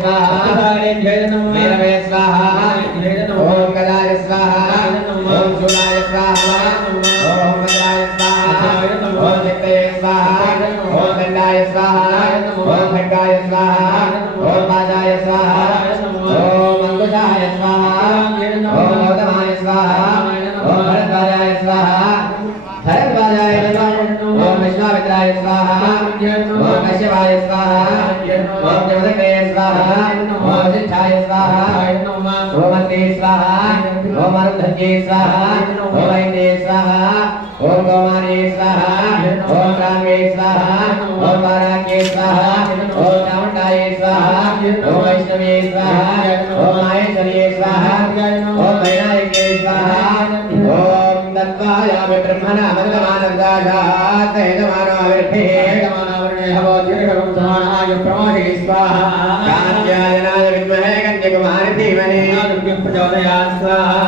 स्वाहा वीरवे स्वाहा ओम गदाय स्वाहा ओम शूलाय स्वाहा ओम भद्राय स्वाहा ओम चित्तये स्वाहा ओम दंडाय स्वाहा ओम खड्गाय स्वाहा ओम पादाय स्वाहा ओम अंकुशाय स्वाहा ओम गौतमाय स्वाहा ओम भरद्वाजाय स्वाहा भरद्वाजाय नमः ओम विश्वामित्राय स्वाहा ओम कश्यपाय स्वाहा ओम जमदग्ने स्वाहा ओम सिद्धाय स्वाहा ओम अन्ते स्वाहा ओम अरुन्धत्ये स्वाहा ओम ऐन्द्रे स्वाहा ओम गौमार्ये स्वाहा ओम रामे स्वाहा ओम वाराग्ये स्वाहा ओम चामुण्डाय स्वाहा ओम वैष्णवे स्वाहा ओम माहेश्वर्ये स्वाहा ओम वैनायके स्वाहा ओम तत्त्वायामि ब्रह्मणा मन्दमानन्दाघात् हेतमानोऽविर्भेदमानवर्णेहवोद्यर्घवंसमानाय प्रमाणे स्वाहा कात्यायनाय विद्महे कन्यकुमारी धीमहि प्रचोदयात् स्वाहा